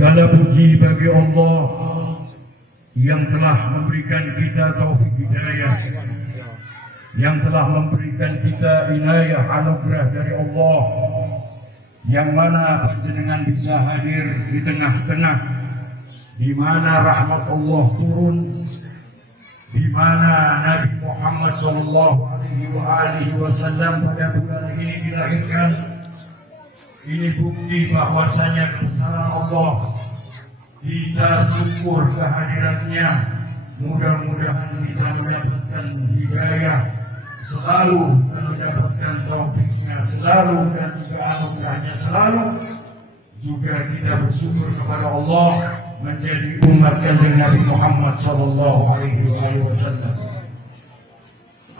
Segala puji bagi Allah yang telah memberikan kita taufik hidayah, yang telah memberikan kita inayah anugerah dari Allah, yang mana panjenengan bisa hadir di tengah-tengah, di mana rahmat Allah turun, di mana Nabi Muhammad SAW pada bulan ini dilahirkan. Ini bukti bahwasanya kebesaran Allah. Kita syukur kehadirannya. Mudah-mudahan kita mendapatkan hidayah selalu dan mendapatkan taufiknya selalu dan juga anugerahnya selalu. Juga kita bersyukur kepada Allah menjadi umat Kanjeng Nabi Muhammad SAW.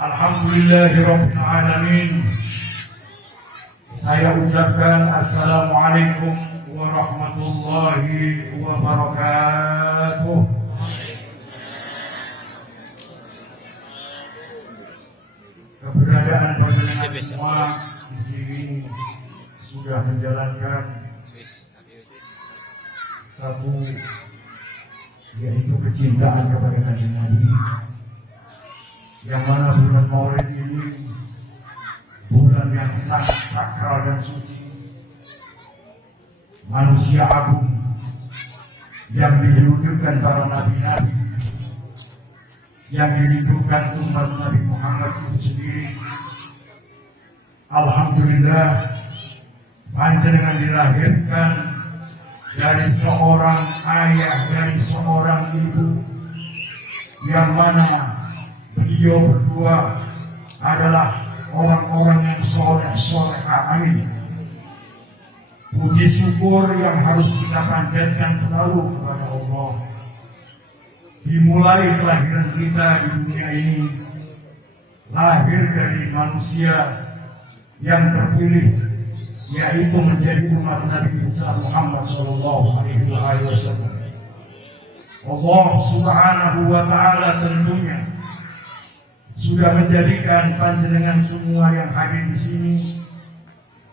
Alhamdulillahirabbil alamin. Saya ucapkan assalamualaikum warahmatullahi wabarakatuh. Keberadaan panjenengan semua di sini sudah menjalankan satu, yaitu kecintaan kepada Kanjeng Nabi, yang mana bulan Maulid ini bulan yang sangat sakral dan suci. Manusia agung yang dirindukan para nabi-nabi, yang dirindukan umat Nabi Muhammad itu sendiri. Alhamdulillah, panjenengan dilahirkan dari seorang ayah, dari seorang ibu, yang mana beliau berdua adalah orang-orang yang soleh-solehah. Amin. Puji syukur yang harus kita panjatkan selalu kepada Allah. Dimulai kelahiran kita di dunia ini, lahir dari manusia yang terpilih, yaitu menjadi umat Nabi Muhammad SAW. Allah Subhanahu wa Ta'ala tentunya sudah menjadikan panjenengan semua yang hadir di sini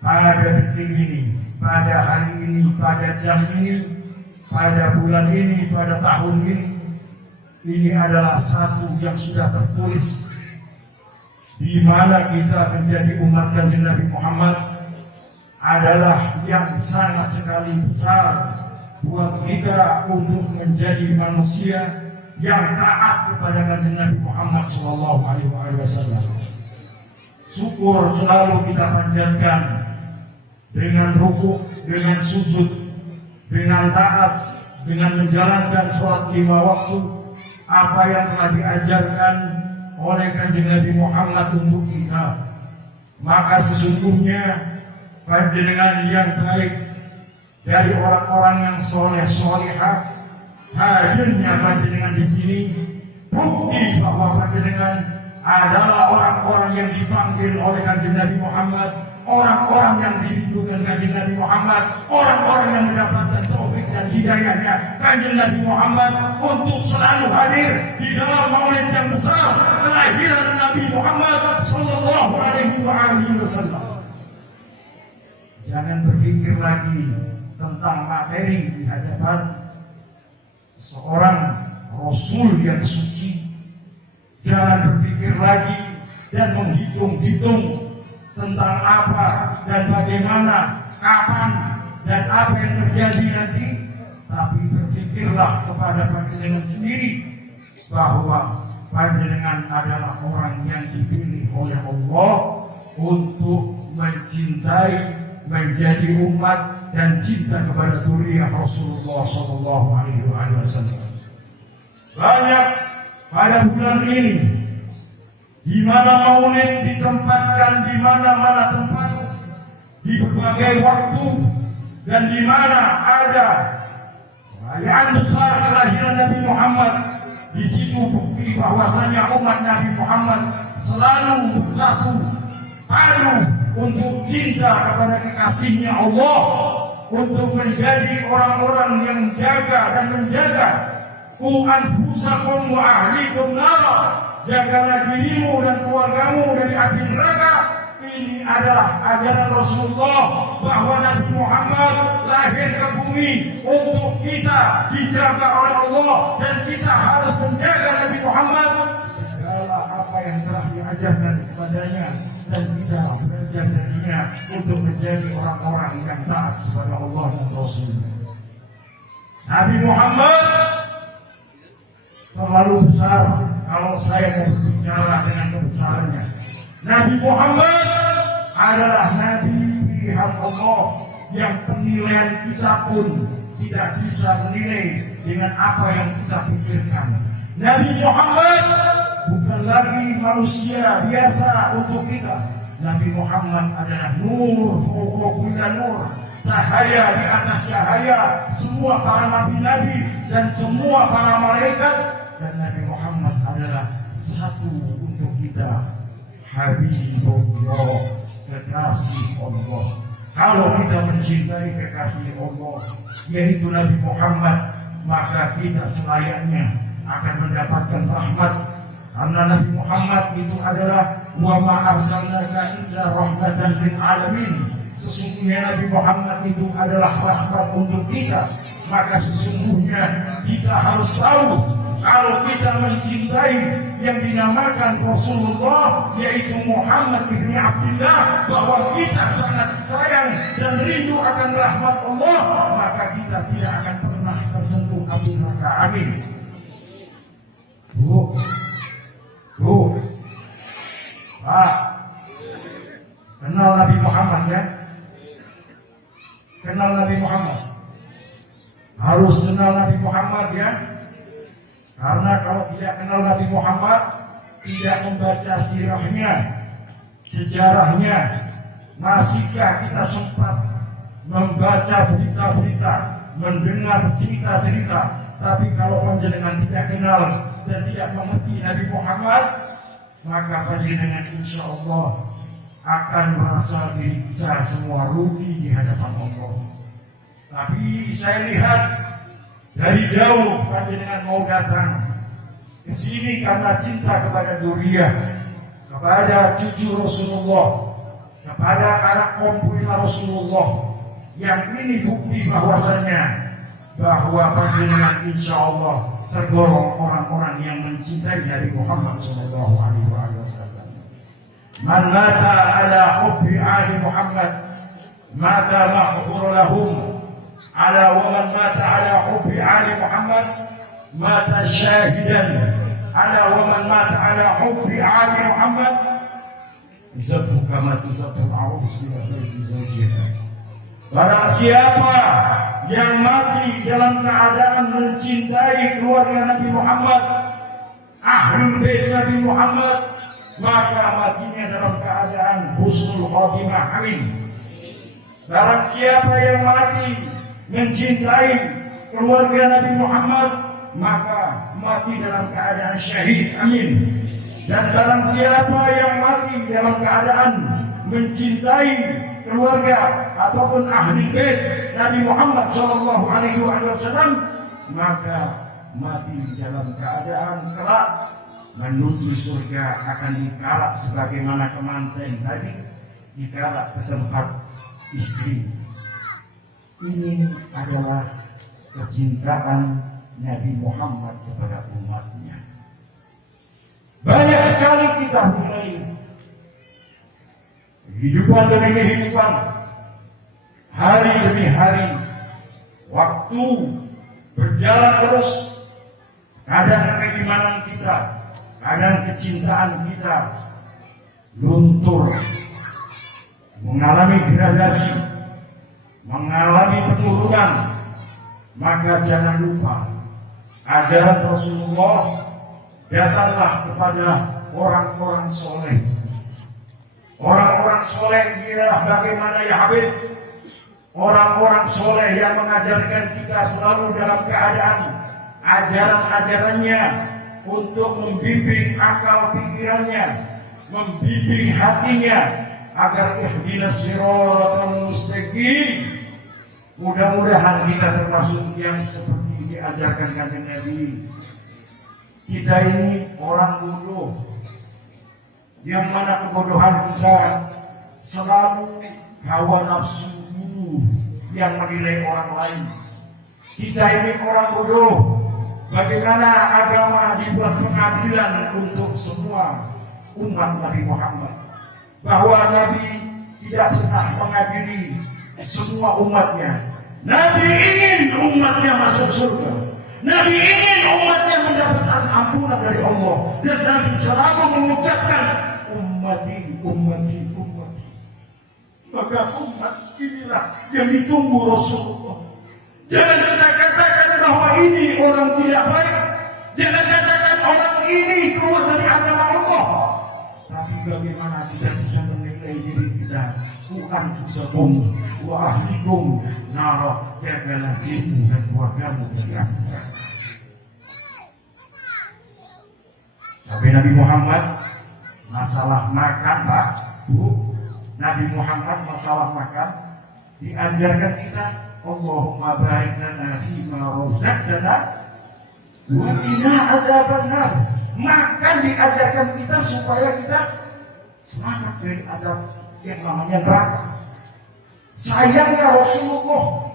pada detik ini, pada hari ini, pada jam ini, pada bulan ini, pada tahun ini. Ini adalah satu yang sudah tertulis, di mana kita menjadi umat Kanjeng Nabi Muhammad adalah yang sangat sekali besar buat kita untuk menjadi manusia yang taat kepada Kanjeng Nabi Muhammad SAW. Syukur selalu kita panjatkan dengan rukuk, dengan sujud, dengan taat, dengan menjalankan sholat 5 waktu, apa yang telah diajarkan oleh Kanjeng Nabi Muhammad untuk kita. Maka sesungguhnya panjenengan yang baik dari orang-orang yang soleh-solehah, hadirnya panjenengan di sini bukti bahwa panjenengan adalah orang-orang yang dipanggil oleh Kanjeng Nabi Muhammad, orang-orang yang dirindukan Kanjeng Nabi Muhammad, orang-orang yang mendapatkan taufik dan hidayahnya Kanjeng Nabi Muhammad untuk selalu hadir di dalam maulid yang besar kelahiran Nabi Muhammad SAW. Jangan berpikir lagi tentang materi di hadapan seorang Rasul yang suci. Jangan berpikir lagi dan menghitung-hitung tentang apa dan bagaimana, kapan dan apa yang terjadi nanti. Tapi berpikirlah kepada panjenengan sendiri bahwa panjenengan adalah orang yang dipilih oleh Allah untuk mencintai, menjadi umat dan cinta kepada dzurriyyah Rasulullah SAW. Banyak pada bulan ini di mana maulid ditempatkan di mana-mana tempat, di berbagai waktu, dan di mana ada perayaan besar kelahiran Nabi Muhammad. Di situ bukti bahwasanya umat Nabi Muhammad selalu bersatu padu untuk cinta kepada kekasihnya Allah, untuk menjadi orang-orang yang jaga dan menjaga anfusakum wa ahlikum nara. Jagalah dirimu dan keluargamu dari api neraka. Ini adalah ajaran Rasulullah bahwa Nabi Muhammad lahir ke bumi bumi untuk kita dijaga oleh Allah, dan kita harus menjaga Nabi Muhammad segala apa yang telah diajarkan kepadanya, dan kita belajar darinya untuk menjadi orang-orang yang taat kepada Allah dan Rasulnya. Nabi Muhammad terlalu besar kalau saya mau berbicara dengan kebesarannya. Nabi Muhammad adalah Nabi pilihan Allah yang penilaian kita pun tidak bisa menilai dengan apa yang kita pikirkan. Nabi Muhammad bukan lagi manusia biasa untuk kita. Nabi Muhammad adalah nur fawqa kulli nur, cahaya di atas cahaya semua para nabi-nabi dan semua para malaikat. Dan Nabi Muhammad adalah satu untuk kita, Habibullah, kekasih Allah. Kalau kita mencintai kekasih Allah, yaitu Nabi Muhammad, maka kita selayaknya akan mendapatkan rahmat. Karena Nabi Muhammad itu adalah wa ma arsalnaka illa rahmatan lil alamin. Sesungguhnya Nabi Muhammad itu adalah rahmat untuk kita. Maka sesungguhnya kita harus tahu, kalau kita mencintai yang dinamakan Rasulullah, yaitu Muhammad ibn Abdullah, bahwa kita sangat sayang dan rindu akan rahmat Allah, maka kita tidak akan pernah tersentuh api neraka. Amin. Pak, kenal Nabi Muhammad ya? Kenal Nabi Muhammad. Harus kenal Nabi Muhammad ya. Karena kalau tidak kenal Nabi Muhammad, tidak membaca sirahnya, sejarahnya, masihkah kita sempat membaca berita-berita, mendengar cerita-cerita, tapi kalau panjenengan tidak kenal dan tidak mengerti Nabi Muhammad, maka panjenengan insya Allah akan merasa diri kita semua rugi di hadapan Allah. Tapi saya lihat dari jauh panjenengan mau datang ke sini karena cinta kepada Duriah, kepada cucu Rasulullah, kepada anak kompunya Rasulullah. Yang ini bukti bahwasanya bahwa panjenengan insya Allah tergolong orang-orang yang mencintai Nabi Muhammad SAW. Man mata ala hubbi ali Muhammad mata maghfur lahum. Ala wa man mata ala hubbi ali Muhammad mata syahidan. Ala wa man mata ala hubbi ali Muhammad yuzaffu kama tuzaffu al-arus ila baiti zawjiha. Barang siapa yang mati dalam keadaan mencintai keluarga Nabi Muhammad, ahlul bait Nabi Muhammad, maka matinya dalam keadaan husnul khotimah. Amin. Barang siapa yang mati mencintai keluarga Nabi Muhammad, maka mati dalam keadaan syahid. Amin. Dan barang siapa yang mati dalam keadaan mencintai keluarga ataupun ahli bait Nabi Muhammad SAW, maka mati dalam keadaan kelak menuju surga akan dikalak sebagaimana kemanten tadi dikalak ke tempat istri. Ini adalah kecintaan Nabi Muhammad kepada umatnya. Banyak sekali kita mulai kehidupan demi kehidupan, hari demi hari, waktu berjalan terus. Kadang keimanan kita, kadang kecintaan kita luntur, mengalami gradasi, mengalami penurunan. Maka jangan lupa ajaran Rasulullah, datanglah kepada orang-orang soleh. Orang-orang soleh inilah bagaimana ya Habib? Orang-orang soleh yang mengajarkan kita selalu dalam keadaan ajaran-ajarannya untuk membimbing akal pikirannya, membimbing hatinya agar ihdinas siratal mustaqim. Mudah-mudahan kita termasuk yang seperti diajarkan Kanjeng Nabi. Kita ini orang bodoh, yang mana kebodohan kita selalu hawa nafsu yang menilai orang lain. Kita ini orang bodoh. Bagaimana agama dibuat pengadilan untuk semua umat Nabi Muhammad, bahwa Nabi tidak pernah mengadili semua umatnya. Nabi ingin umatnya masuk surga. Nabi ingin umatnya mendapatkan ampunan dari Allah. Dan Nabi selalu mengucapkan ummati, ummati, ummati. Maka umat inilah yang ditunggu Rasulullah. Jangan kita katakan bahwa ini orang tidak baik. Jangan katakan orang ini keluar dari agama Allah. Tapi bagaimana kita bisa menilai diri kita? Ku anfusakum wa ahlikum nar, jagalah dirimu dan keluargamu dari api neraka. Sampai Nabi Muhammad masalah makan, Pak, Bu. Nabi Muhammad masalah makan diajarkan kita, Allahumma barik lana fima razaqtana wa qina adzabannar. Makan diajarkan kita supaya kita selamat dari adab yang namanya neraka. Sayangnya Rasulullah,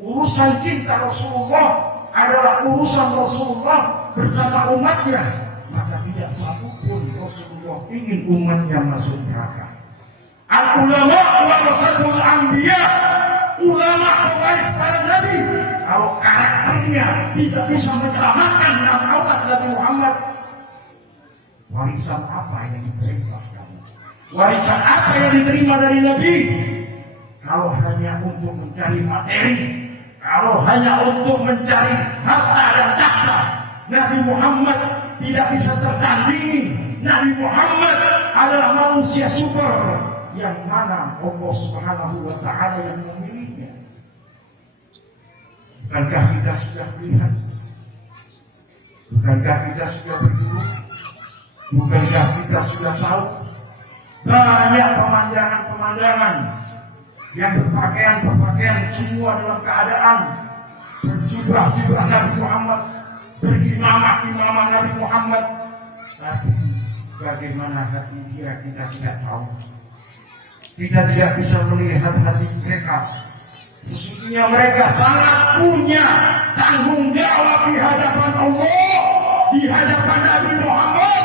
urusan cinta Rasulullah adalah urusan Rasulullah bersama umatnya. Maka tidak satupun Rasulullah ingin umatnya masuk neraka. Al-ulama warasatul anbiya. Ulama pewaris para nabi. Kalau karakternya tidak bisa menyelamatkan nama Allah Nabi Muhammad, warisan apa yang diterima kamu? Warisan apa yang diterima dari Nabi? Kalau hanya untuk mencari materi, kalau hanya untuk mencari harta dan tahta, Nabi Muhammad tidak bisa tertandingi. Nabi Muhammad adalah manusia super yang mana Allah Subhanahu wa Ta'ala yang memilihnya. Bukankah kita sudah melihat? Bukankah kita sudah berguru? Bukankah kita sudah tahu banyak pemandangan-pemandangan yang berpakaian semua dalam keadaan berjubah-jubah Nabi Muhammad, berimamah-imamah Nabi Muhammad, tapi bagaimana hati dia kita tidak tahu. Kita tidak bisa melihat hati mereka. Sesungguhnya mereka sangat punya tanggung jawab di hadapan Allah, di hadapan Nabi Muhammad.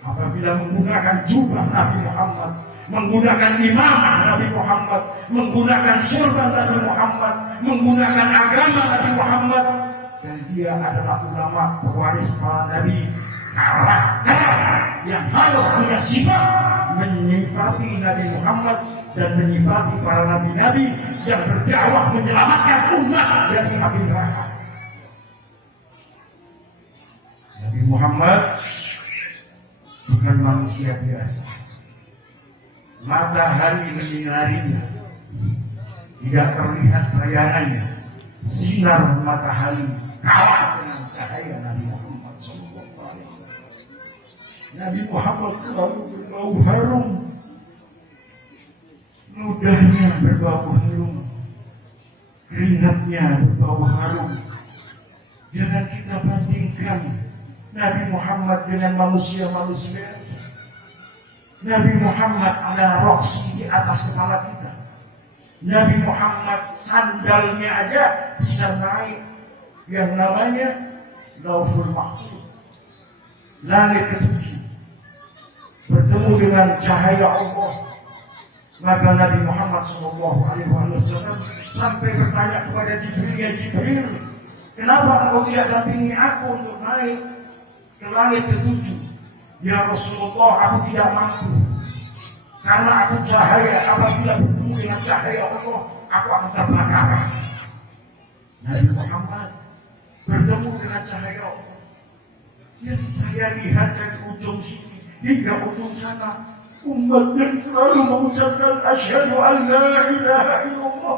Apabila menggunakan jubah Nabi Muhammad, menggunakan imamah Nabi Muhammad, menggunakan surban Nabi Muhammad, menggunakan agama Nabi Muhammad, dan dia adalah ulama pewaris para nabi, karakter yang harus punya sifat menyifati Nabi Muhammad dan menyifati para nabi-nabi yang berdakwah menyelamatkan umat dari api neraka. Nabi Muhammad bukan manusia biasa. Matahari menyinarinya, tidak terlihat bayangannya. Sinar matahari kalah dengan cahaya Nabi Muhammad SAW. Nabi Muhammad selalu berbau harum. Ludahnya berbau harum, keringatnya berbau harum. Jangan kita bandingkan Nabi Muhammad dengan manusia-manusia. Nabi Muhammad ada roksi di atas kepala kita. Nabi Muhammad sandalnya aja bisa naik yang namanya Lauhul Mahfuz, langit ketujuh, bertemu dengan cahaya Allah. Maka Nabi Muhammad SAW sampai bertanya kepada Jibril, ya Jibril, kenapa engkau tidak dampingi aku untuk naik ke langit ketujuh? Ya Rasulullah, aku tidak mampu. Karena aku cahaya, apabila bertemu dengan cahaya Allah, aku akan terbakar. Nabi Muhammad bertemu dengan cahaya Allah. Yang saya lihat dari ujung sini hingga ujung sana, umat yang selalu mengucapkan asyhadu an la ilaha illallah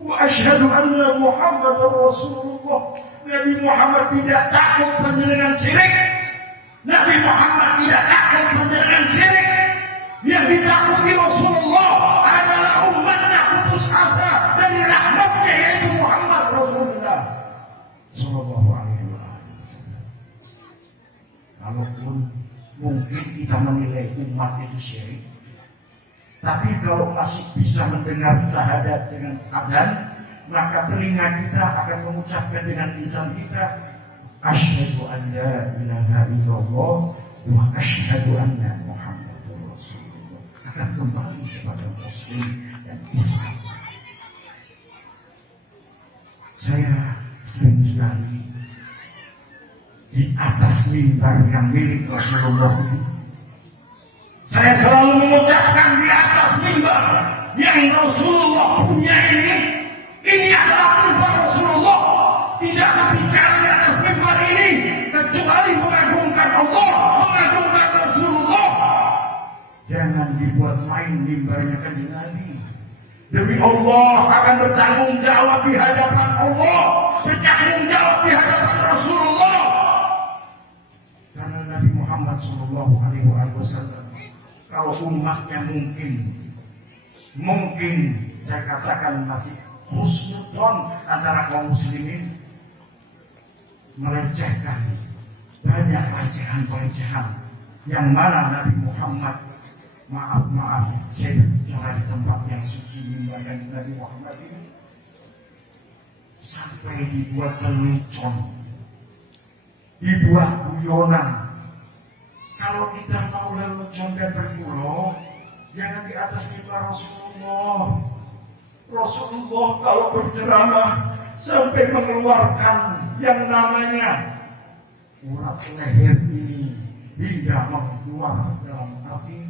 wa asyhadu anna Muhammadar Rasulullah. Nabi Muhammad tidak takut menjalankan syirik. Nabi Muhammad tidak takut menjalankan syirik. Yang ditakuti Rasulullah adalah umatnya putus asa dari rahmatnya, yaitu Muhammad Rasulullah Sallallahu Alaihi Wasallam. Kalaupun mungkin kita menilai umat itu syirik, tapi kalau masih bisa mendengar syahadat dengan adzan, maka telinga kita akan mengucapkan dengan lisan kita, asyhadu an la ilaha illallah wa asyhadu anna Muhammadur Rasulullah. Akan kembali kepada Muslim dan Islam. Saya sering sekali di atas mimbar yang milik Rasulullah ini, saya selalu mengucapkan di atas mimbar yang Rasulullah punya ini adalah mimbar Rasulullah. Tidak berbicara di atas mimbar ini kecuali mengagungkan Allah, mengagungkan Rasulullah. Jangan dibuat main mimbarnya Kanjeng Nabi. Demi Allah akan bertanggung jawab di hadapan Allah, bertanggung jawab di hadapan Rasulullah. Karena Nabi Muhammad SAW, kalau umatnya mungkin saya katakan masih husnudon antara kaum muslimin, melecehkan banyak pelecehan yang mana Nabi Muhammad, maaf saya berbicara di tempat yang suci mimbar Nabi Muhammad ini, sampai dibuat lelucon, dibuat guyonan. Kalau kita mau lelucon dan bergurau, jangan di atas mimbar Rasulullah. Rasulullah kalau berceramah sampai mengeluarkan yang namanya urat leher ini hingga mengeluar dalam arti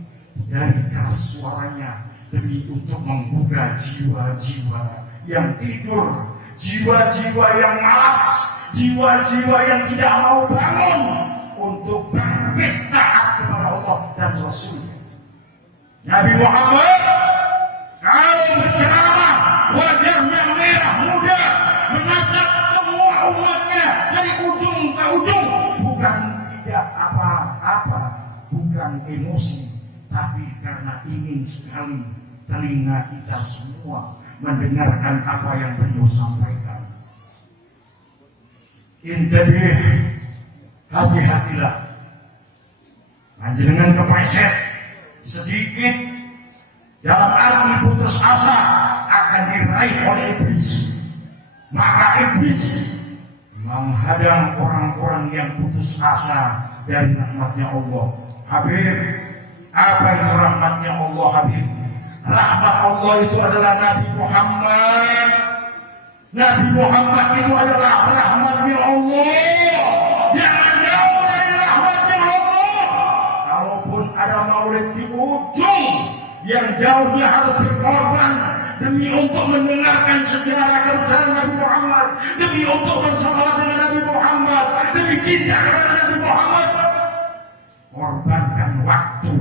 dari keras suaranya, demi untuk menggugah jiwa-jiwa yang tidur, jiwa-jiwa yang malas, jiwa-jiwa yang tidak mau bangun untuk bangkit taat kepada Allah dan Rasul-Nya. Nabi Muhammad kalau berceramah wajahnya merah muda, menatap semua umatnya dari ujung ke ujung, bukan tidak apa-apa, bukan emosi, tapi karena ingin sekali telinga kita semua mendengarkan apa yang beliau sampaikan. Intabih, hati-hatilah. Panjenengan kepleset sedikit dalam arti putus asa akan diraih oleh iblis. Maka iblis menghadang orang-orang yang putus asa dari rahmatnya Allah. Habib, apa itu rahmatnya Allah, Habib? Rahmat Allah itu adalah Nabi Muhammad. Nabi Muhammad itu adalah rahmatnya Allah. Jangan jauh dari rahmatnya Allah. Kalaupun ada maulid di ujung yang jauhnya harus berkorban demi untuk mendengarkan sejarah kebesaran Nabi Muhammad, demi untuk bersahabat dengan Nabi Muhammad, demi cinta kepada Nabi Muhammad, korbankan waktu,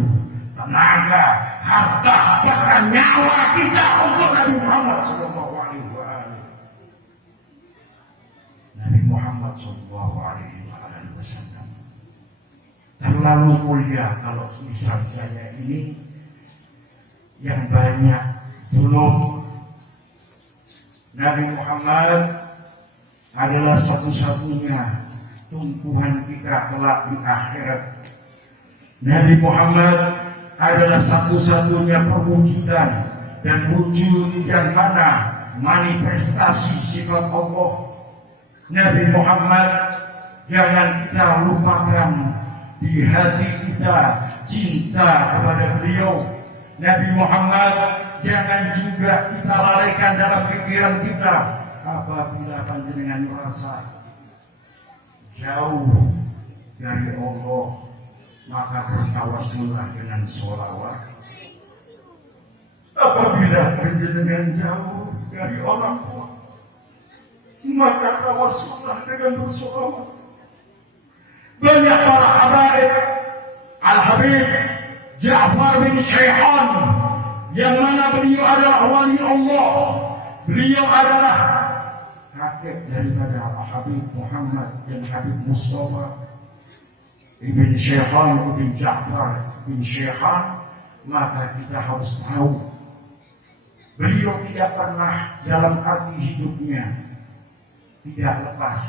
tenaga, harta, bahkan nyawa kita untuk Nabi Muhammad Sallallahu Alaihi Wasallam. Nabi Muhammad Sallallahu Alaihi Wasallam terlalu mulia. Kalau misal saya ini yang banyak dulu, Nabi Muhammad adalah satu-satunya tumpuan kita kelak di akhirat. Nabi Muhammad adalah satu-satunya perwujudan dan wujud yang mana manifestasi sifat Allah. Nabi Muhammad jangan kita lupakan di hati kita cinta kepada beliau. Nabi Muhammad jangan juga kita lalaikan dalam pikiran kita. Apabila panjenengan merasa jauh dari Allah, maka bertawassullah dengan sholawat. Apabila panjenengan jauh dari orang tua, maka tawassullah dengan bersholawat. Banyak para habaib, Al-Habib Ja'far bin Syaihan, yang mana beliau adalah wali Allah. Beliau adalah kakek daripada Habib Muhammad dan Habib Mustafa Ibn Syaihan Ibn Ja'far bin Syaihan. Maka kita harus tahu beliau tidak pernah dalam arti hidupnya tidak lepas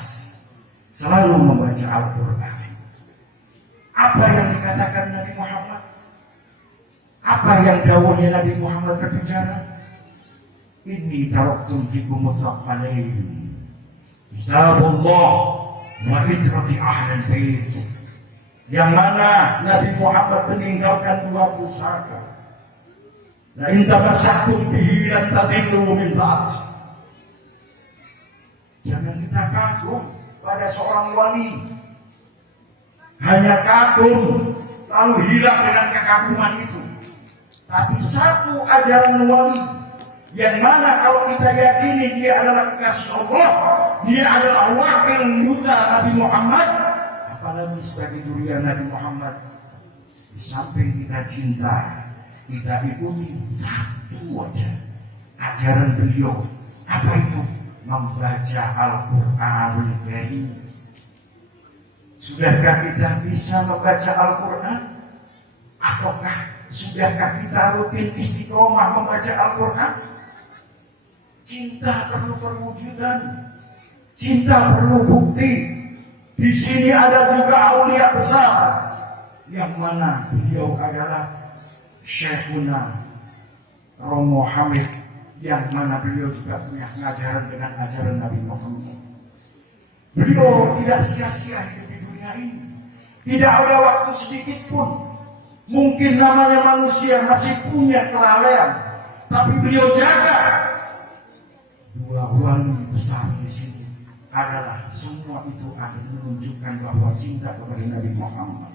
selalu membaca Al-Quran. Apa yang dikatakan Nabi Muhammad, apa yang dawuhnya Nabi Muhammad berbicara, Inni taraktum fikum mutsaqalain, kitabullah wa itrati ahlul bait. Yang mana Nabi Muhammad meninggalkan dua pusaka. La in tamassaktum bihi lan tadillu min ba'd. Jangan kita kagum pada seorang wali, hanya kagum lalu hilang dengan kekaguman itu. Tapi satu ajaran wali yang mana kalau kita yakini dia adalah kekasih Allah, dia adalah wakil duta Nabi Muhammad, apalagi sebagai durian Nabi Muhammad, di samping kita cinta, kita ikuti satu aja ajaran beliau. Apa itu? Membaca Al-Quranul Karim. Sudahkah kita bisa membaca Al-Quran? Ataukah sudahkah kita rutin istiqomah membaca Al-Quran? Cinta perlu perwujudan, cinta perlu bukti. Di sini ada juga aulia besar, yang mana beliau adalah Syekhuna Romo Hamid, yang mana beliau juga punya pengajaran dengan ajaran Nabi Muhammad. Beliau tidak sia-sia hidup di dunia ini. Tidak ada waktu sedikit pun. Mungkin namanya manusia masih punya kelalaian, tapi beliau jaga. Dua wali besar di sini adalah semua itu akan menunjukkan bahwa cinta kepada Nabi Muhammad.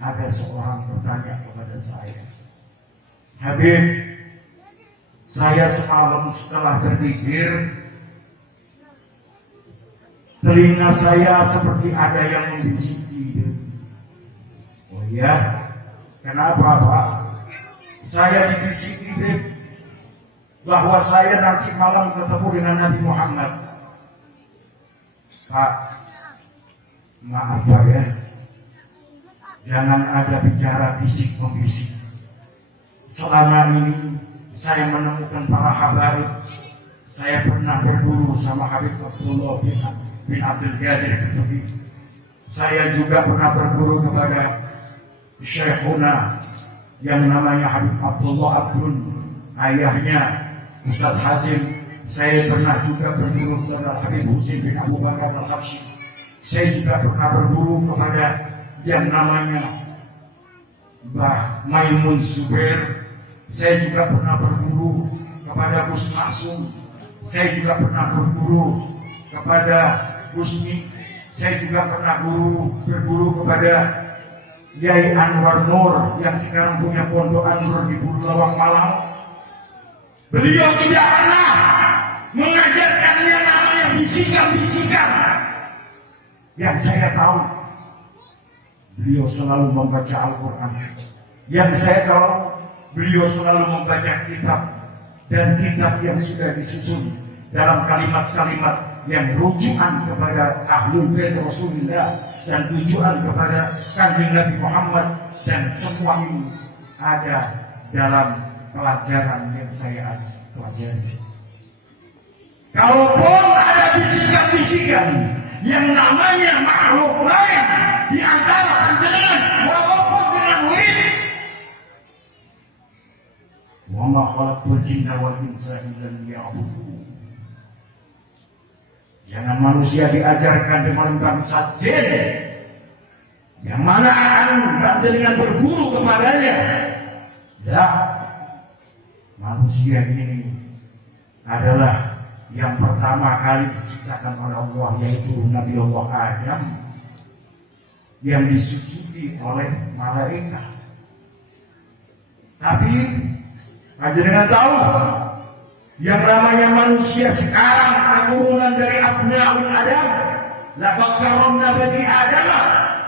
Ada seorang bertanya kepada saya, Habib, saya semalam setelah berzikir, telinga saya seperti ada yang membisiki. Oh iya, kenapa Pak? Saya dibisiki bahwa saya nanti malam ketemu dengan Nabi Muhammad. Pak, maaf Pak ya, jangan ada bicara bisik-membisik. Selama ini saya menemukan para habaib. Saya pernah berguru sama Habib Abdullah bin Abdul Qadir Al-Faqih. Saya juga pernah berguru kepada Syekhuna yang namanya Habib Abdullah Abdun, ayahnya Ustaz Hazim. Saya pernah juga berguru kepada Habib Husin bin Abu Bakar Al-Habsyi. Saya juga pernah berguru kepada yang namanya Mbah Maimun Zubair. Saya juga pernah berguru kepada Gus Maksum. Saya juga pernah berguru kepada Gusmi. Saya juga pernah berguru kepada Yai Anwar Nur yang sekarang punya pondok Anwar di Bulawang Malang. Beliau tidak pernah mengajarkan yang namanya bisikan-bisikan. Yang saya tahu, beliau selalu membaca Al-Quran. Yang saya tahu, beliau selalu membaca kitab, dan kitab yang sudah disusun dalam kalimat-kalimat yang rujukan kepada Ahlul Bait Rasulullah dan tujuan kepada Kanjeng Nabi Muhammad, dan semua ini ada dalam pelajaran yang saya pelajari. Kalaupun ada bisikan-bisikan yang namanya makhluk lain di antara panjenengan walaupun dengan murid, wa ma khalaqtul jinna wal insa illa liya'budun. Jangan manusia diajarkan dengan bangsa jin yang mana akan panjenengan berguru kepadanya. Ya, manusia ini adalah yang pertama kali diciptakan oleh Allah, yaitu Nabi Allah Adam, yang disujudi oleh malaikat. Tapi panjenengan tahu, yang namanya manusia sekarang keturunan dari Abnaul Adam, laqad karramna bani Adam.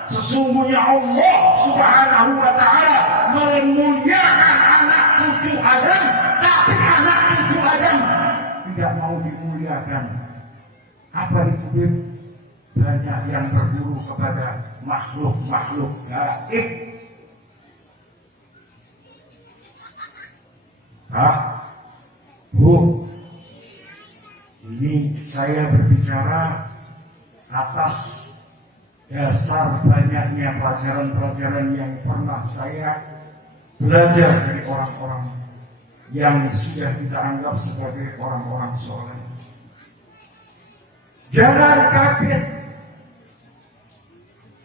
Sesungguhnya Allah Subhanahu wa taala memuliakan anak cucu Adam, tapi anak cucu Adam tidak mau dimuliakan. Apa itu, Bib? Banyak yang berburu kepada makhluk-makhluk gaib. Bu, ini saya berbicara atas dasar banyaknya pelajaran-pelajaran yang pernah saya belajar dari orang-orang yang sudah kita anggap sebagai orang-orang soleh. Jangan kaget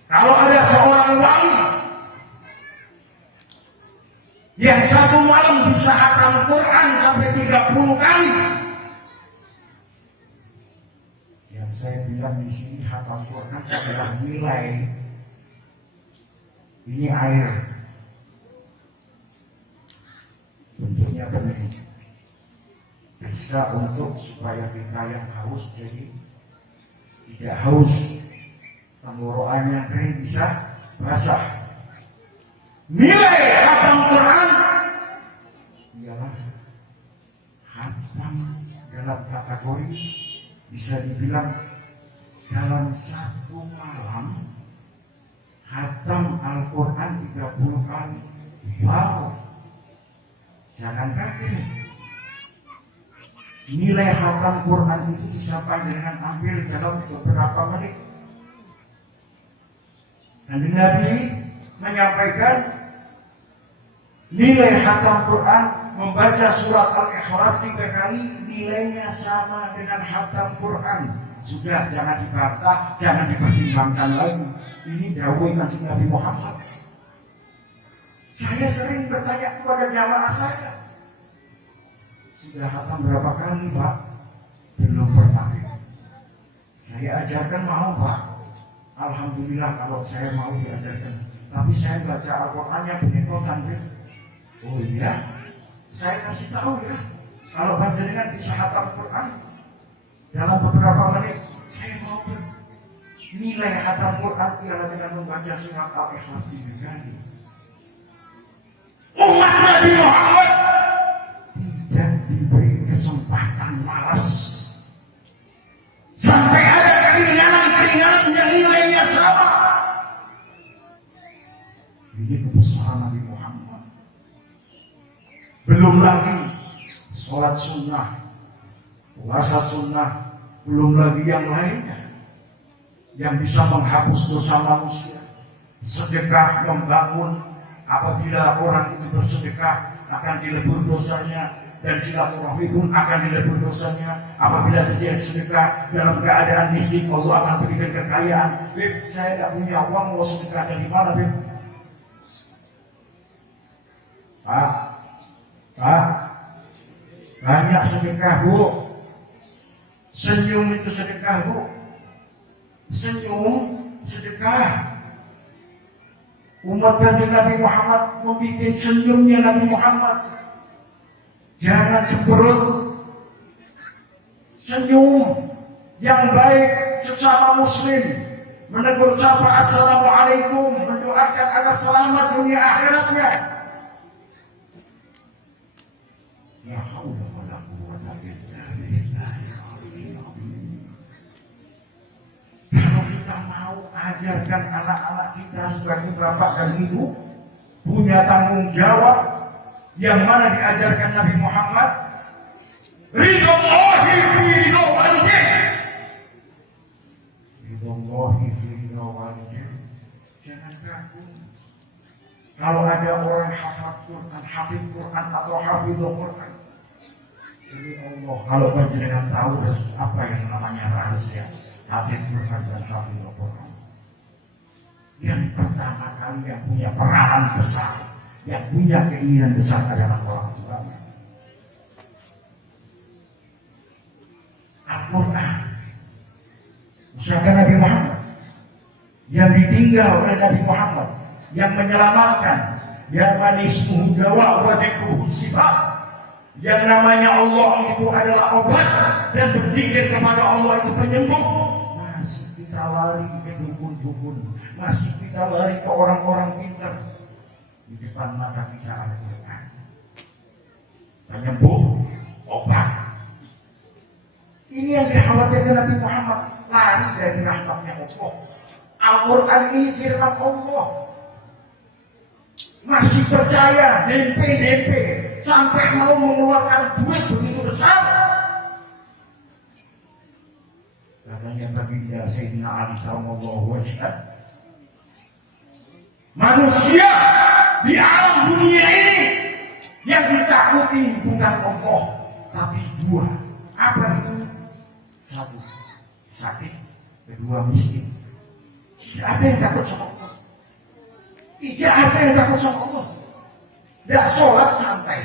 kalau ada seorang wali yang satu malam bisa hatam Quran sampai 30 kali. Yang saya bilang di sini hatam Quran adalah nilai. Ini air. Bentuknya bening. Bisa untuk supaya kita yang haus jadi tidak haus. Tenggorokannya kering bisa basah. Nilai hatam Quran ialah hatam dalam kategori bisa dibilang dalam satu malam hatam Al-Quran 30 kali. Wow, jangan kaget. Nilai hatam Quran itu bisa panjenengan ambil dalam beberapa menit. Kanjeng Nabi menyampaikan nilai hatam Quran membaca surat Al-Ikhlas 3 kali nilainya sama dengan hatam Quran. Sudah, jangan dibantah, jangan dipertimbangkan lagi. Ini dawuh Kanjeng Nabi Muhammad. Saya sering bertanya kepada jamaah saya, sudah hatam berapa kali, Pak? Belum pernah. Saya ajarkan mau, Pak. Alhamdulillah kalau saya mau diajarkan. Tapi saya baca Al-Qurannya benekotan, ya. Oh iya, saya kasih tahu ya. Kalau panjenengan bisa hatam Quran dalam beberapa menit, saya mau nilai hatam Quran ialah dengan membaca surat Al-Ikhlas 3 kali. Umat Nabi Muhammad tidak diberi kesempatan malas sampai ada keringanan-keringanan yang nilainya sama. Ini kebesaran Nabi Muhammad. Belum lagi sholat sunnah, puasa sunnah, belum lagi yang lainnya yang bisa menghapus dosa manusia. Sedekah membangun, apabila orang itu bersedekah akan dilebur dosanya, dan silaturahmi pun akan dilebur dosanya. Apabila dia sedekah dalam keadaan miskin, Allah akan berikan kekayaan. Beb, saya tidak punya uang, mau sedekah dari mana, Beb? Pak, banyak sedekah, Bu. Senyum itu sedekah, Bu. Senyum sedekah. Umat Kanjeng Nabi Muhammad membuat senyumnya Nabi Muhammad. Jangan cemberut. Senyum yang baik sesama muslim, menegur sapa assalamualaikum, mendoakan agar selamat dunia akhiratnya. La haula wala quwwata illa billah. Kalau kita mau ajarkan anak-anak kita sebagai bapak dan ibu, punya tanggung jawab yang mana diajarkan Nabi Muhammad, ridhollahi fi ridho walidain. Ridhollahi fi ridho walidain. Jangan ragu. Kalau ada orang hafal Quran, hafid Quran atau hafidhul Quran, jadi Allah, kalau panjenengan tahu apa yang namanya rahasia hafid Quran dan hafidhul Quran, yang pertama kali yang punya peranan besar, yang punya keinginan besar adalah orang tuanya. Al-Quran, misalkan Nabi Muhammad, yang ditinggal oleh Nabi Muhammad, yang menyelamatkan, ya manismuhu dawa wa dzikruhu sifat, yang namanya Allah itu adalah obat dan berzikir kepada Allah itu penyembuh. Masih kita lari ke dukun-dukun, masih kita lari ke orang-orang pintar. Di depan mata kita Al-Quran, penyembuh, obat. Ini yang dikhawatirkan Nabi Muhammad, lari dari rahmatnya Allah. Al-Quran ini firman Allah. Masih percaya, DP, sampai mau mengeluarkan duit begitu besar. Katanya baginda Sayyidina Ali sallallahu alaihi wasallam, manusia di alam dunia ini yang kita takuti bukan Allah, tapi dua. Apa itu? Satu, sakit. Kedua, miskin. Apa yang takut sama Allah? Tidak ada yang takut sama Allah. Tidak sholat santai,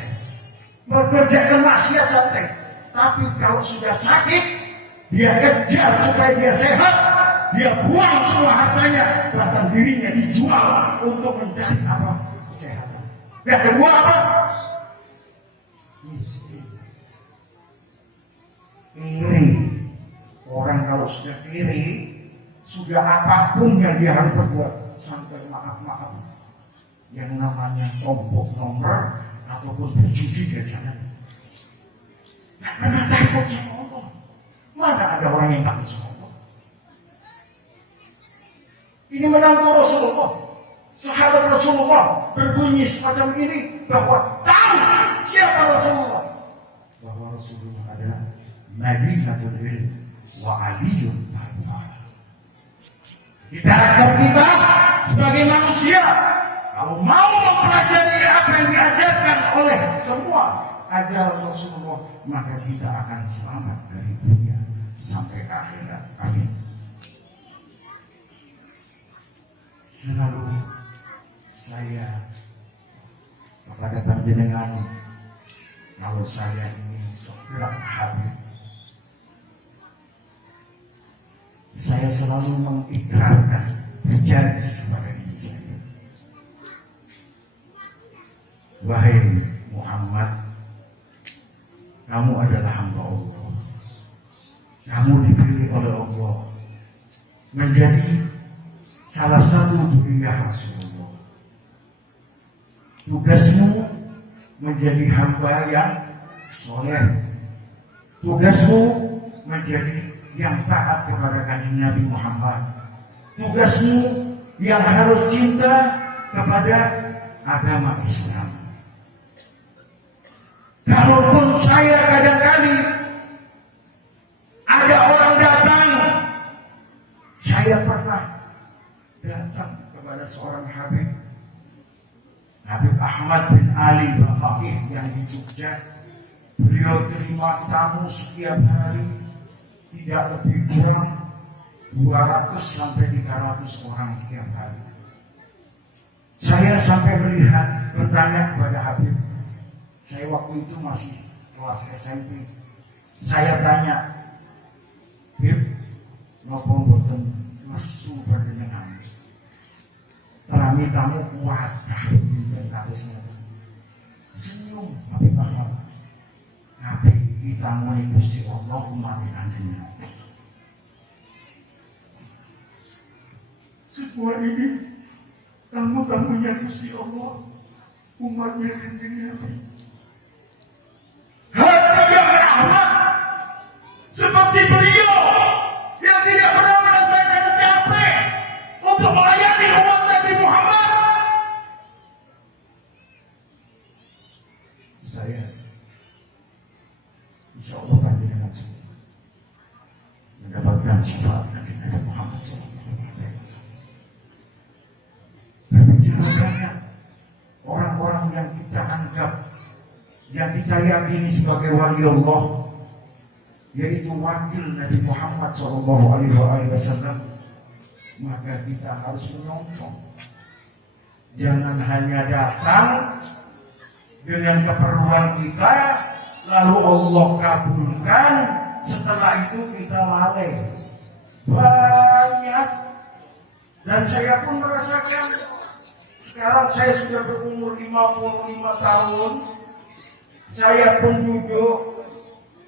mengerjakan maksiat santai. Tapi kalau sudah sakit, dia kejar supaya dia sehat. Dia buang semua hartanya, bahkan dirinya dijual untuk mencari apa? Kesehatan. Yang kedua apa? Miskin. Iri. Orang kalau sudah iri, sudah apapun yang dia harus berbuat, sampai maaf-maaf, yang namanya tombok nomor ataupun berjudi dia jangan. Tidak pernah takut sama Allah. Mana ada orang yang takut sama Allah? Ini menantu Rasulullah, sahabat Rasulullah berbunyi semacam ini bahwa tahu siapa Rasulullah, bahwa Rasulullah adalah Madinatul Ilm wa Aliyun Babu'ala. Kita sebagai manusia, kalau mau mempelajari apa yang diajarkan oleh semua ajaran Rasulullah, maka kita akan selamat dari dunia sampai akhirat. Amin. Selalu saya kepada panjenengan, kalau saya ini seorang Habib, saya selalu mengikrarkan, berjanji kepada diri saya, wahai Muhammad, kamu adalah hamba Allah, kamu dipilih oleh Allah menjadi salah satu duriyah Rasulullah. Tugasmu menjadi hamba yang soleh. Tugasmu menjadi yang taat kepada Kanjeng Nabi Muhammad. Tugasmu yang harus cinta kepada agama Islam. Kalaupun saya kadang-kali ada orang datang, saya pernah datang kepada seorang Habib Ahmad bin Ali Bafaqih yang di Jogja. Beliau terima tamu setiap hari tidak lebih kurang 200 sampai 300 orang tiap hari. Saya sampai bertanya kepada Habib, saya waktu itu masih kelas SMP. Saya tanya, Habib, napa mboten mesu panjenengan? Terami tamu wadah dan katusnya senyum Habib Ahmad. Nabi kita mulai Gusti Allah umat Kanjeng Nabi. Semua ini tamu-tamunya Gusti Allah, umatnya Kanjeng Nabi. Hati yang rahmat seperti beliau yang tidak pernah merasakan capek untuk melayani umat Nabi Muhammad. Saya insya Allah panjenengan semua mendapatkan syafaat Kanjeng Nabi Muhammad SAW. Berbicara banyak orang-orang yang kita anggap, yang kita yakini sebagai wali Allah, yaitu wakil Nabi Muhammad SAW, maka kita harus menonton. Jangan hanya datang dengan keperluan kita, lalu Allah kabulkan, setelah itu kita lalai. Banyak. Dan saya pun merasakan, sekarang saya sudah berumur 55 tahun, saya pun duduk,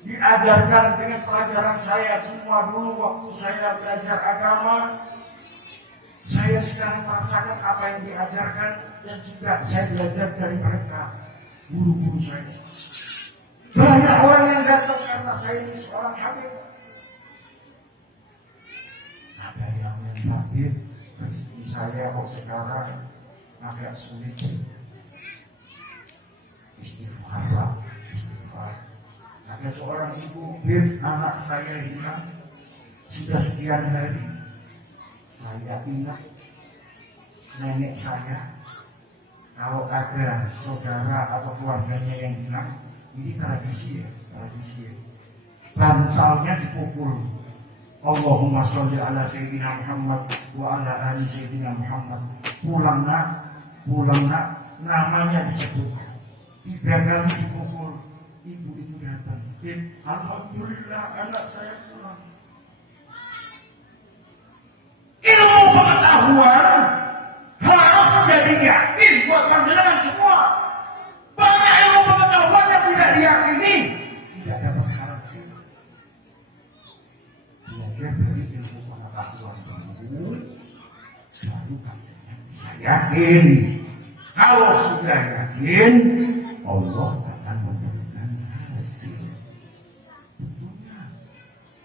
diajarkan dengan pelajaran saya semua dulu waktu saya belajar agama. Saya sekarang merasakan apa yang diajarkan, dan juga saya belajar dari mereka, guru-guru saya. Banyak orang yang datang karena saya ini seorang Habib. Ada yang Habib, rezeki saya kok sekarang agak sulit. Istighfar. Ada seorang ibu, Habib, anak saya hilang sudah sekian hari. Saya ingat nenek saya Kalau ada saudara atau keluarganya yang hilang, ini tradisi ya. Bantalnya dipukul. Allahumma sholli ala sayyidina Muhammad wa ala ali sayyidina Muhammad. Pulang nak, namanya disebut. 3 kali dipukul, ibu itu datang. Alhamdulillah anak saya pulang. Ilmu pengetahuan harus menjadi yakin buat panjenengan semua. Banyak ilmu pengetahuan yang tidak diyakini, tidak dapat hasil. Belajar dari ilmu pengetahuan dulu, baru panjenengan bisa yakin. Kalau sudah yakin, Allah akan memberikan hasil. Tentunya,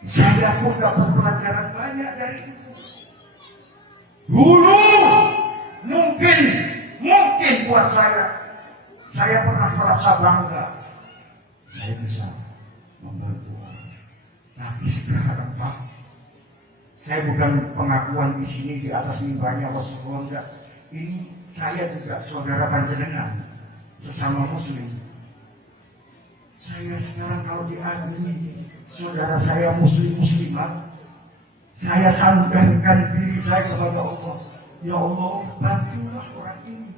saya pun dapat pelajaran banyak dari itu. Dulu mungkin buat saya pernah merasa bangga. Saya bisa membantu orang. Tapi sekarang Pak, saya bukan pengakuan di sini di atas mimbarnya Rasulullah. Ini saya juga saudara panjenengan, sesama muslim. Saya sekarang kalau diadili saudara saya muslimah, saya sandarkan diri saya kepada Allah. Ya Allah, bantulah orang ini.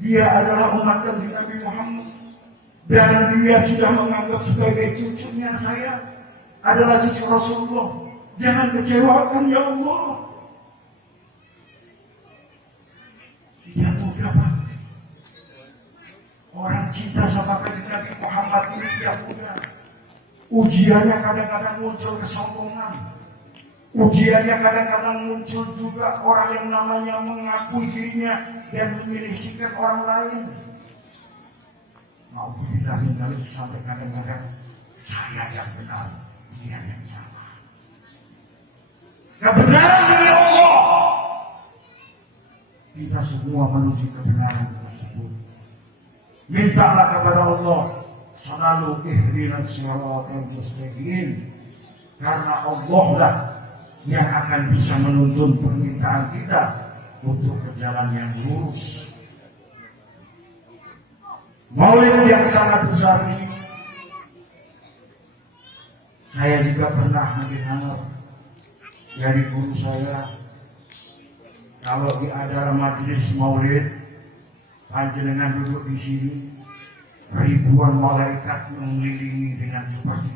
Dia adalah umat Nabi Muhammad, dan dia sudah menganggap sebagai cucunya saya adalah cucu Rasulullah. Jangan kecewakan ya Allah. Tidak mudah Pak. Orang cinta sama Nabi Muhammad ini tidak mudah. Ujiannya kadang-kadang muncul kesombongan. Ujiannya kadang-kadang muncul juga orang yang namanya mengakui dirinya dan menyelisihkan orang lain. Alhamdulillah kali sampai kadang-kadang saya yang benar, dia yang salah. Kebenaran dari Allah. Kita semua menuju kebenaran tersebut. Mintalah kepada Allah selalu ihdinas shiratal mustaqim, karena Allah lah yang akan bisa menuntun permintaan kita untuk ke jalan yang lurus. Maulid yang sangat besar ini, saya juga pernah mendengar dari guru saya, kalau ada majelis maulid, panjenengan duduk di sini, ribuan malaikat mengelilingi dengan seperti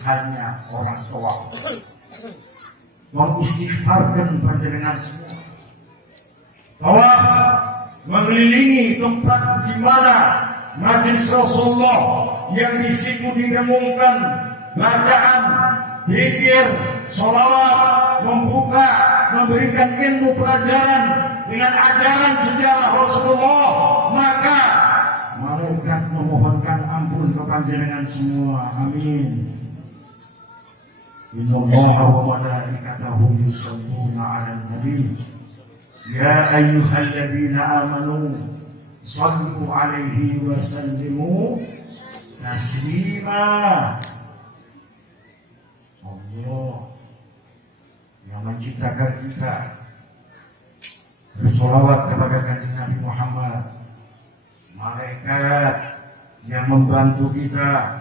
halnya orang tawaf, mengistighfarkan panjenengan semua. Tawaf mengelilingi tempat di mana majelis Rasulullah yang di situ didengungkan bacaan, zikir, sholawat, membuka, memberikan ilmu pelajaran dengan ajaran sejarah Rasulullah, maka malaikat memohonkan ampun ke panjenengan semua. Amin. Innallaha wa malaikatahu yusholluna 'alan nabi. Ya ayyuhalladzina amanu shallu 'alaihi wa sallimu taslima. Allah yang menciptakan kita bersolawat kepada kanjeng Nabi Muhammad. Malaikat yang membantu kita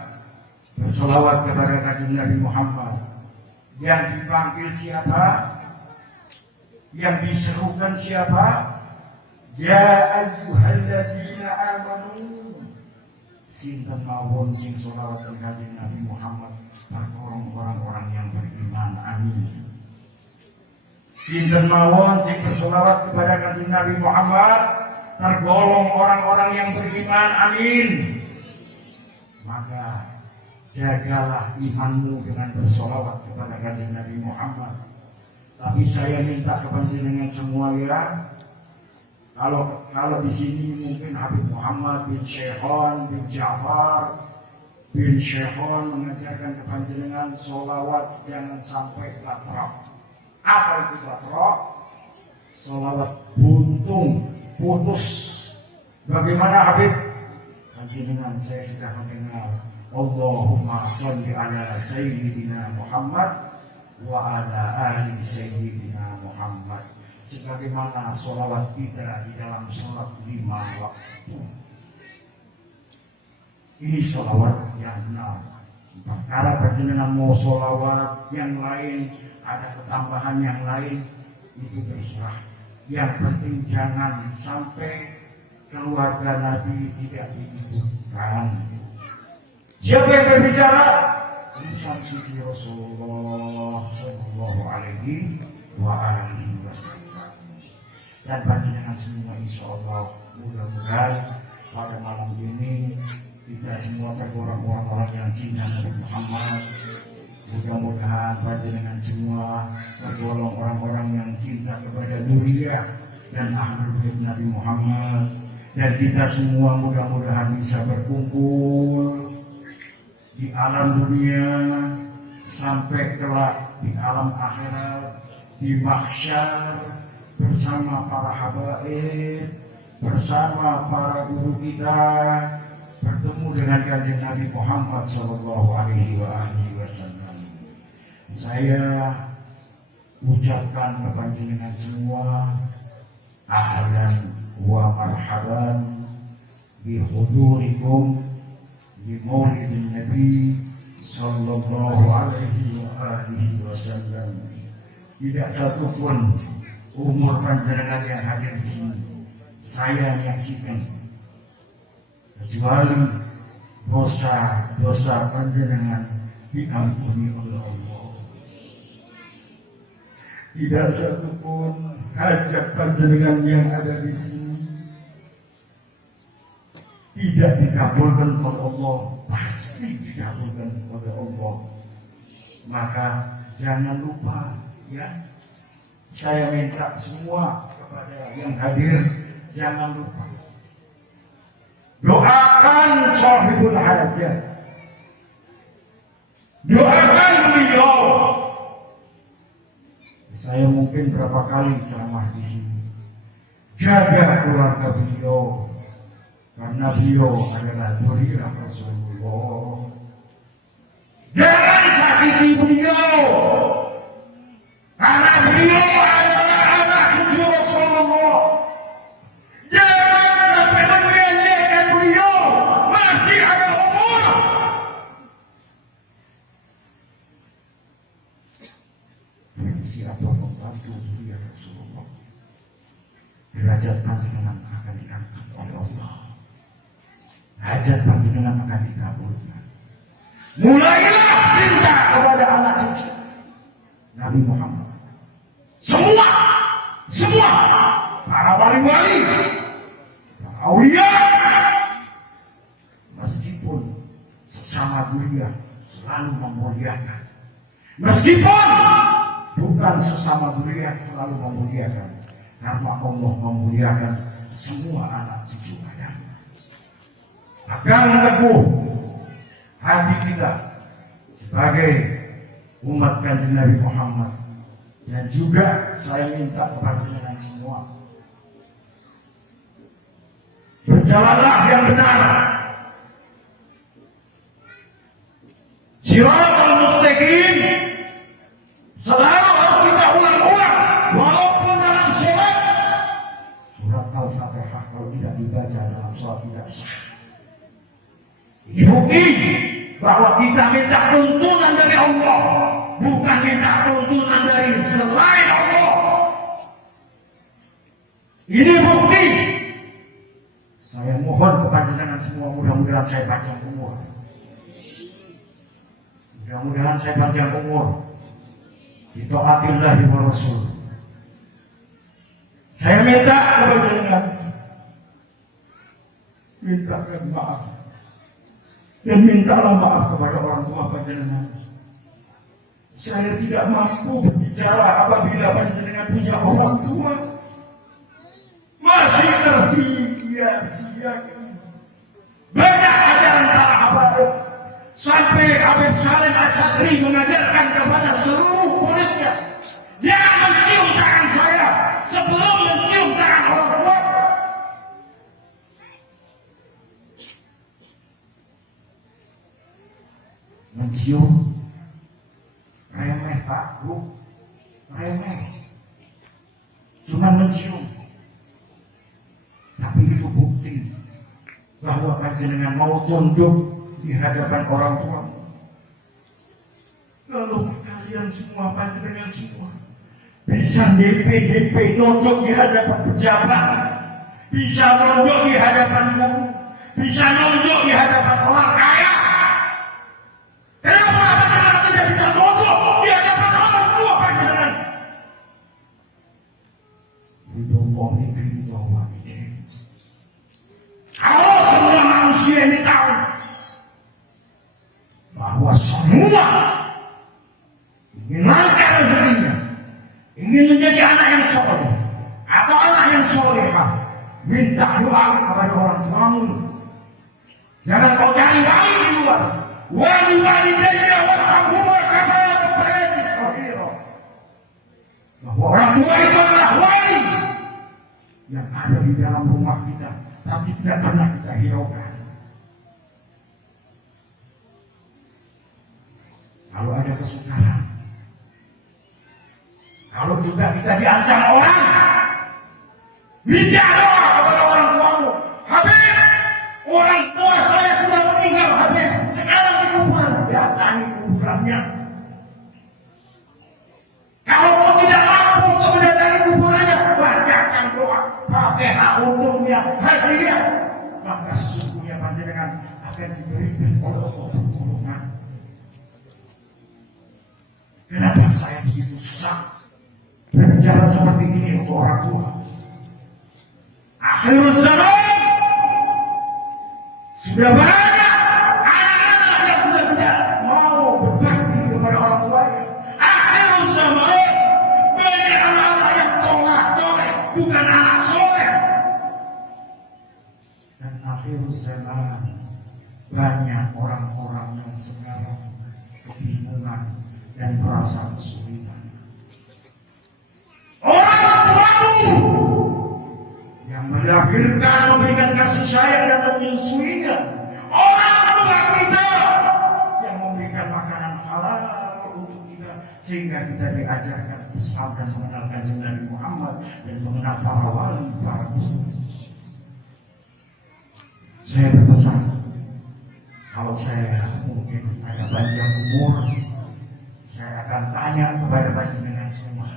bersolawat kepada kanjeng Nabi Muhammad. Yang dipanggil siapa? Yang diserukan siapa? Ya ayyuhalladzina amanu. Sinten mawon sing sholawat kanjeng Nabi Muhammad, orang-orang yang beriman. Amin. Sinten mawon sing bersolawat kepada kanjeng Nabi Muhammad, tergolong orang-orang yang beriman. Amin. Maka jagalah imanmu dengan bersolawat kepada kanjeng Nabi Muhammad. Tapi saya minta kepada panjenengan semua ya, kalau di sini mungkin Habib Muhammad bin Syekhon bin Ja'far bin Syekhon mengajarkan kepada panjenengan solawat jangan sampai batrok. Apa itu batrok? Solawat buntung, putus. Bagaimana Habib? Panjenengan saya sudah mendengar Allahumma sholli ala sayyidina Muhammad wa ala ali sayyidina Muhammad. sebagaimana sholawat kita di dalam sholat 5 waktu. Ini sholawat yang benar. Perkara panjenengan mau sholawat yang lain, ada ketambahan yang lain, itu terserah. Yang penting jangan sampai keluarga Nabi tidak diikutkan. Siapa yang berbicara? Lisan suci Rasulullah Sallallahu Alaihi Wasallam. Dan panjenengan semua insya Allah mudah-mudahan pada malam ini kita semua tergolong orang-orang yang cinta Nabi Muhammad. Mudah-mudahan panjenengan semua tergolong orang-orang yang cinta kepada Nuriyah dan Ahlul Bait Nabi Muhammad. Dan kita semua mudah-mudahan bisa berkumpul di alam dunia sampai kelak di alam akhirat, di mahsyar bersama para habaib, bersama para guru kita, bertemu dengan kanjeng Nabi Muhammad Sallallahu Alaihi Wasallam. Saya ucapkan kepada panjenengan semua ahlan wa marhaban bi hudurikum di maulidin Nabi Sallallahu Alaihi Wasallam. Tidak satu pun umur panjenengan yang hadir di sini saya menyaksikan kecuali dosa panjenengan diampuni oleh Allah. Tidak satu pun hajat panjenengan yang ada di sini tidak dikabulkan oleh Allah, pasti dikabulkan oleh Allah. Maka jangan lupa ya, saya minta semua kepada yang hadir, jangan lupa doakan sahibul hajat, doakan beliau. Saya mungkin berapa kali ceramah di sini, jaga keluarga beliau karena beliau adalah dzurriyyah Rasulullah. Jangan sakiti beliau karena beliau adalah anak cucu Rasulullah. Jangan sampai menyia-nyiakan beliau, masih ada umur. Siapa membantu dzurriyyah Rasulullah, derajat panjenengan akan diangkat oleh Allah, hajat panjenengan akan dikabulkan. Mulailah cinta kepada anak cucu Nabi Muhammad. Semua para wali-wali, para aulia, meskipun sesama dzurriyyah selalu memuliakan, meskipun bukan sesama dzurriyyah selalu memuliakan, karena Allah memuliakan semua anak cucu Adam. Pegang teguh hati kita sebagai umat kanjeng Nabi Muhammad. Dan juga saya minta kepada panjenengan semua, berjalanlah yang benar, Shiratal Mustaqim. Selalu harus kita ulang-ulang, walaupun dalam sholat. Surat Al-Fatihah kalau tidak dibaca dalam sholat tidak sah. Ini bukti bahwa kita minta tuntunan dari Allah, bukan minta tuntunan dari selain Allah. Ini bukti. Saya mohon kepada panjenengan semua, mudah-mudahan saya panjang umur. Mudah-mudahan saya panjang umur di taatillahi wa rasul. Saya minta kepada panjenengan, mintakan maaf dan mintalah maaf kepada orang tua panjenengan. Saya tidak mampu berbicara apabila panjenengan punya orang tua masih tersia-siakan. Banyak ajaran para habaib, sampai Habib Salim Asy-Syadzili mengajarkan kepada seluruh muridnya, jangan mencium tangan saya sebelum mencium tangan orang tua. Mencium remeh Pak Bu, remeh. cuma mencium. Tapi itu bukti bahwa panjenengan mau tunduk di hadapan orang tua. Lalu kalian semua, panjenengan semua bisa DP nonjok di hadapan pejabat, bisa nonjok di hadapan guru, bisa nonjok di hadapan orang kaya. Kenapa panjenengan tidak bisa nonjok di hadapan orang tua panjenengan? Itu komik itu wajib. Kalau semua manusia ini tahu bahwa semua ingin lancar rezekinya, ingin menjadi anak yang soleh atau anak yang solehah, minta doa kepada orang tuamu. Jangan kau cari wali di luar. Wali daya warhamhuma kama rabbayani shaghira. Bahwa orang tua itu adalah wali yang ada di dalam rumah kita, tapi tidak pernah kita hiraukan. Kalau ada kesukaran, kalau juga kita diancam orang, minta doa kepada orang tuamu. Habib, orang tua saya sudah meninggal, Habib. Sekarang di kuburan, datangi kuburannya. Kalau kau tidak mampu untuk mendatangi kuburannya, bacakan doa Fatihah untuknya, hadiah. Maka sesungguhnya panjenengan akan diberikan oleh Allah pertolongan. Kenapa saya begitu susah berbicara seperti ini untuk orang tua? Akhir zaman sudah banyak anak-anak yang sudah tidak mau berbakti kepada orang tuanya. Akhir zaman banyak anak-anak yang toleh, bukan anak soleh. Dan akhir zaman banyak orang-orang yang sekarang kebingungan dan merasa kesulitan. Orang tuamu yang melahirkan, memberikan kasih sayang dan menyusuinya. Orang tua kita yang memberikan makanan halal untuk kita, sehingga kita diajarkan Islam dan mengenal Kanjeng Nabi Muhammad dan mengenal para wali, para guru. Saya berpesan, kalau saya mungkin ada panjang umur, saya akan tanya kepada panjenengan semua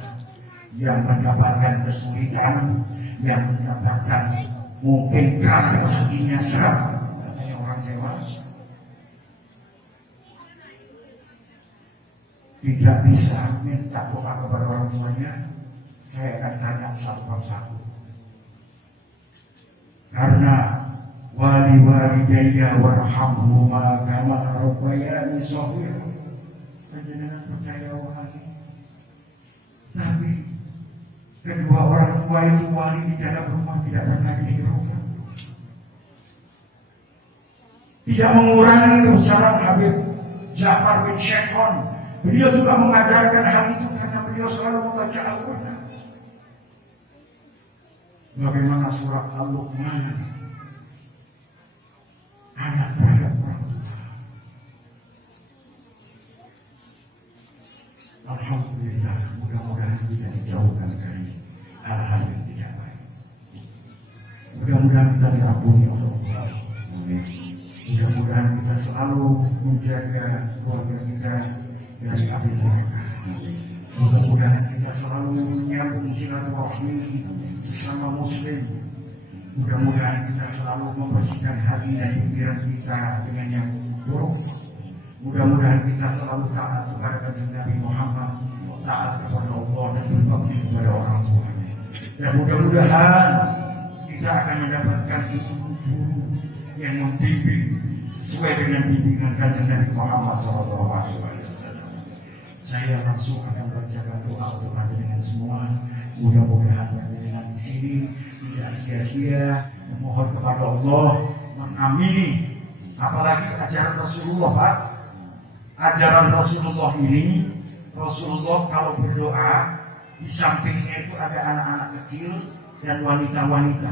yang mendapatkan kesulitan, yang mendapatkan mungkin kerak rezekinya serap, katanya orang Jawa, tidak bisa minta doa kepada orang tuanya. Saya akan tanya satu persatu, karena wali-walidayya warhamhuma kama rabbayani shaghira. Panjenengan percaya wali, tapi kedua orang tua itu wali di dalam rumah tidak pernah dihiraukan. Tidak mengurangi kebesaran Habib Ja'far bin Syekhon. Beliau juga mengajarkan hal itu karena beliau selalu membaca Al-Quran. Bagaimana surat Al-Luqman, anak terhadap orang tua. Alhamdulillah, mudah-mudahan kita dijauhkan dari hal-hal yang tidak baik. Mudah-mudahan kita diampuni oleh Allah. Mudah-mudahan kita selalu menjaga keluarga kita dari api neraka. Mudah-mudahan kita selalu menyambung silaturahmi sesama muslim. Mudah-mudahan kita selalu membersihkan hati dan pikiran kita dengan yang buruk. Mudah-mudahan kita selalu taat kepada Kanjeng Nabi Muhammad, taat kepada Allah dan berbakti kepada orang tua. Dan mudah-mudahan kita akan mendapatkan guru yang membimbing sesuai dengan bimbingan Kanjeng Nabi Muhammad SAW. Saya langsung akan bacakan doa untuk panjenengan semua. Mudah-mudahan panjenengan di sini tidak sia-sia memohon kepada Allah mengamini, apalagi ajaran Rasulullah, Pak. Ajaran Rasulullah ini, Rasulullah kalau berdoa di sampingnya itu ada anak-anak kecil dan wanita-wanita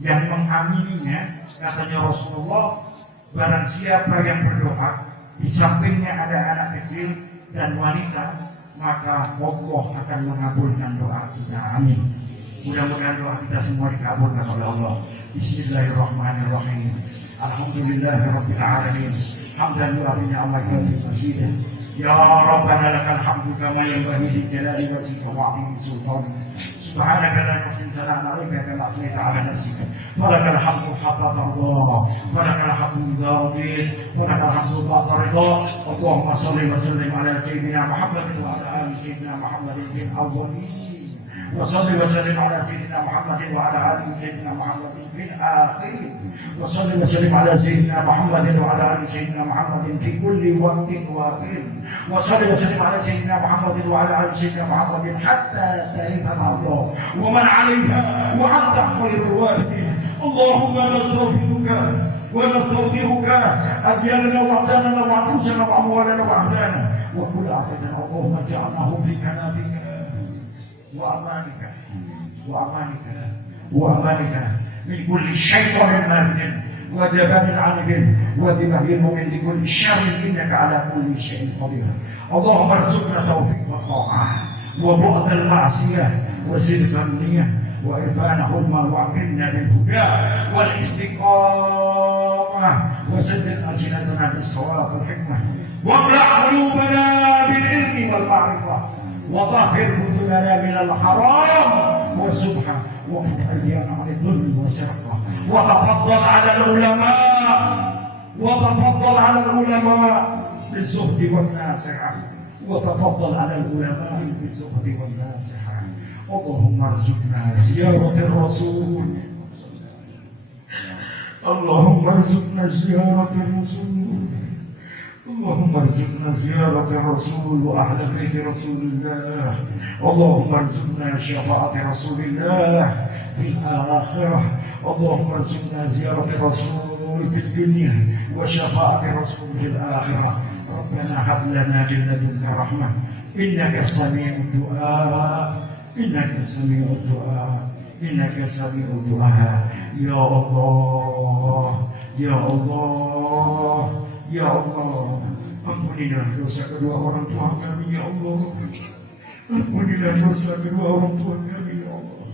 yang mengamininya. Katanya Rasulullah, barang siapa yang berdoa di sampingnya ada anak kecil dan wanita, maka Allah akan mengabulkan doa kita. Amin. Mudah-mudahan doa kita semua dikabulkan oleh Allah. Bismillahirrahmanirrahim. Alhamdulillahirabbil alamin. Hamdan yu'afi ni'amaka fi masjidah. Ya Rabbana lakal hamdu kama yanbaghi li jalali wajhika wa 'azimi sultanika. Subhanaka la nuhsi sana'an 'alaika kama athnayta 'ala nafsika. Falakal hamdu hatta tarda. Falakal hamdu idza radit. Falakal hamdu ba'da ridha. Allahumma shalli wa sallim 'ala sayyidina Muhammadin wa 'ala ali sayyidina Muhammadin fil awwalin. وصلي وسلم على سيدنا محمد وعلى آل سيدنا محمد في الآخرين وصلي وسلم على سيدنا محمد وعلى آل سيدنا محمد في كل وقت وحين وصلي وسلم على سيدنا محمد وعلى آل سيدنا محمد حتى ترث الأرض ومن عليها وأنت خير الوارثين اللهم نستغفرك ونستغفرك أدياننا وأبداننا وأنفسنا وأموالنا وأهلنا وكل عبدنا اللهم اجعلناه في كنافك وأمانك من كل شيطان مارد وجبان عاند وذبه المؤمن لكل شر إنك على كل شيء قدير اللهم ارزقنا توفيق الطاعة وبعد المعصية وصدق النية وإرفان حلما وأكرمنا بالهدى والاستقامة وسدد ألسنتنا بالصواب والحكمة واملأ قلوبنا بالعلم والمعرفة وطهر بطوننا من الحرام والسبحة واكف أيدينا عن الظلم والسرقة وتفضل على العلماء بالزهد والناصحة اللهم ارزقنا زيارة الرسول اللهم ارزقنا زيارة الرسول وأهل بيت رسول الله اللهم ارزقنا شفاعة رسول الله في الآخرة اللهم ارزقنا زيارة الرسول في الدنيا وشفاعة الرسول في الآخرة ربنا هب لنا من لدنك رحمة إنك سميع الدعاء يا Allah, ampunilah dosa kedua orang tua kami ya Allah. Ampunilah dosa kedua orang tua kami ya Allah.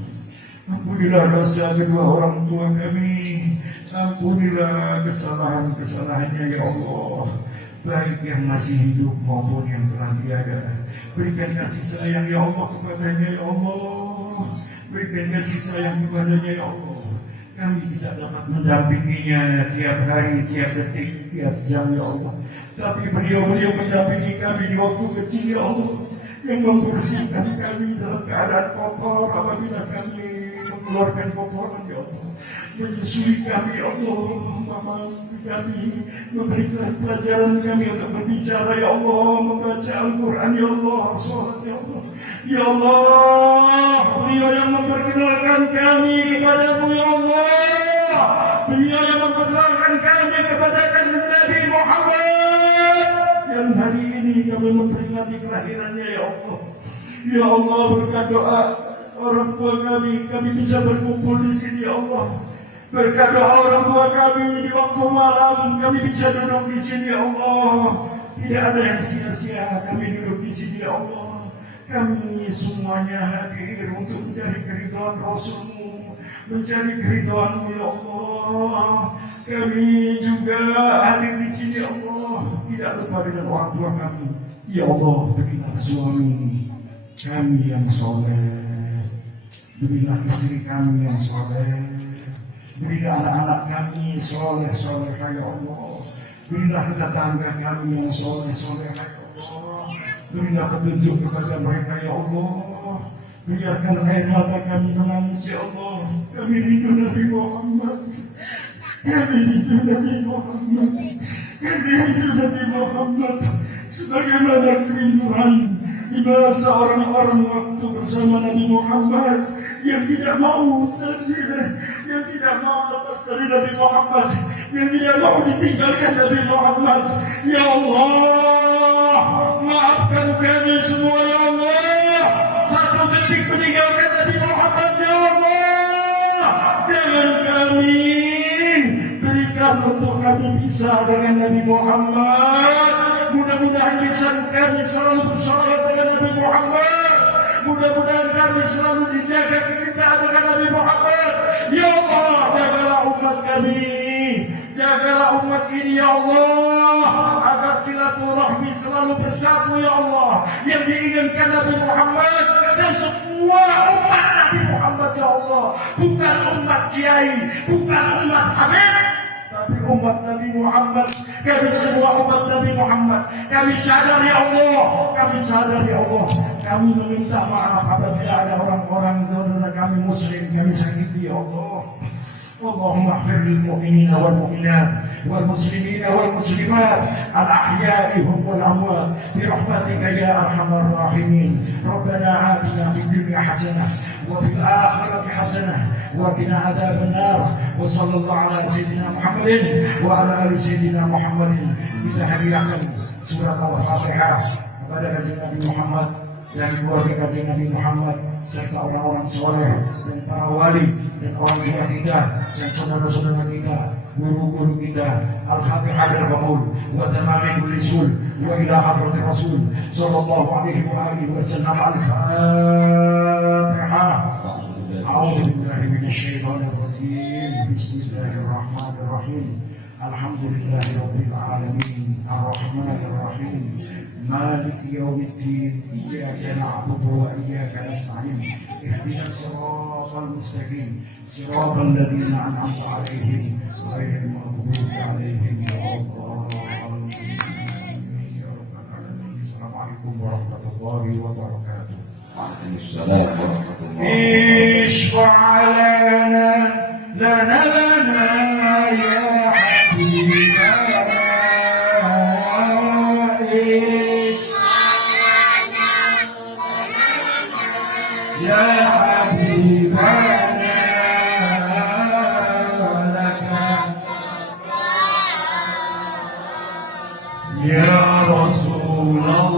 Ampunilah dosa kedua orang tua kami. Ampunilah kesalahan-kesalahannya ya Allah. Baik yang masih hidup maupun yang telah tiada. Berikan kasih sayang ya Allah kepadanya ya Allah. Berikan kasih sayang kepadanya ya Allah. Kami tidak dapat mendampinginya tiap hari, tiap detik, tiap jam ya Allah. Tapi beliau mendampingi kami di waktu kecil ya Allah, yang membersihkan kami dalam keadaan kotor apabila kami mengeluarkan kotoran ya Allah, menyusui kami ya Allah, kami memberikan pelajaran kami untuk berbicara ya Allah, membaca Al-Quran ya Allah, sholat ya Allah. Ya Allah, beliau yang memperkenalkan kami kepadamu ya Allah. Beliau yang memperkenalkan kami kepada kanjeng Nabi Muhammad. Dan hari ini kami memperingati kelahirannya ya Allah. Ya Allah, berkat doa orang tua kami bisa berkumpul di sini ya Allah. Berkat doa orang tua kami di waktu malam kami bisa duduk di sini ya Allah. Tidak ada yang sia-sia kami duduk di sini ya Allah. Kami semuanya hadir untuk mencari keridhaan Rasul-Mu, mencari keridhaan-Mu ya Allah. Kami juga hadir di sini ya Allah. Tidak lupa dengan orang tua kami. Ya Allah, berilah suami kami yang soleh, berilah istri kami yang soleh, berilah anak-anak kami soleh ya Allah. Berilah tetangga kami yang soleh ya Allah. Berilah petunjuk kepada mereka ya Allah. Biarkan air mata kami menangis ya Allah. Kami rindu Nabi Muhammad. Sebagaimana kerinduan di masa orang-orang waktu bersama Nabi Muhammad yang tidak mau yang tidak mau lepas dari Nabi Muhammad, yang tidak mau ditinggalkan Nabi Muhammad. Ya Allah, maafkan kami semua ya Allah. Satu detik meninggalkan Nabi Muhammad ya Allah. Jangan kami berikan untuk kami bisa dengan Nabi Muhammad. Mudah mudah-mudahan lisan kami selalu bersolawat dengan Nabi Muhammad. Mudah-mudahan kami selalu dijaga kecintaan dengan Nabi Muhammad. Ya Allah, jagalah umat kami, jagalah umat ini ya Allah, agar silaturahmi selalu bersatu ya Allah, yang diinginkan Nabi Muhammad dan semua umat Nabi Muhammad ya Allah. Bukan umat kiai, bukan umat Habib, tapi umat Nabi Muhammad. Kami semua umat Nabi Muhammad, kami sadar ya Allah, kami sadar ya Allah. Kami meminta maaf apabila ada orang-orang saudara kami muslim kami sakiti ya Allah. اللهم اغفر للمؤمنين والمؤمنات والمسلمين والمسلمات الأحياء هم والأموات برحمتك يا أرحم الراحمين. ربنا آتنا في الدنيا حسنة وفي الآخرة حسنة وقنا عذاب النار. وصلى الله على سيدنا محمد وعلى آل سيدنا محمد. Kita hadiahkan surat Al-Fatihah kepada Kanjeng Nabi Muhammad dan keluarga Kanjeng Nabi Muhammad serta orang-orang soleh dan para wali dan orang tua kita dan saudara-saudara kita, guru-guru kita. Al-Fatihah al-Baqul wa tamamul lisul wa ila hadratir Rasul sallallahu alaihi wa alihi wasallam. Al-Fatihah. A'udzu billahi minasy syaithanir rajim. Bismillahirrahmanirrahim. Alhamdulillahi rabbil alamin. Arrahmanir rahim. مالك يوم الدين إياك نعبد وإياك نستعين اهدنا الصراط المستقيم صراط الذين أنعمت عليهم غير المغضوب عليهم ولا الضالين. السلام عليكم ورحمة الله وبركاته. وعليكم السلام ورحمة الله. اشفع لنا لنا يا حبيبنا. يا حبيبنا لك يا رسول الله.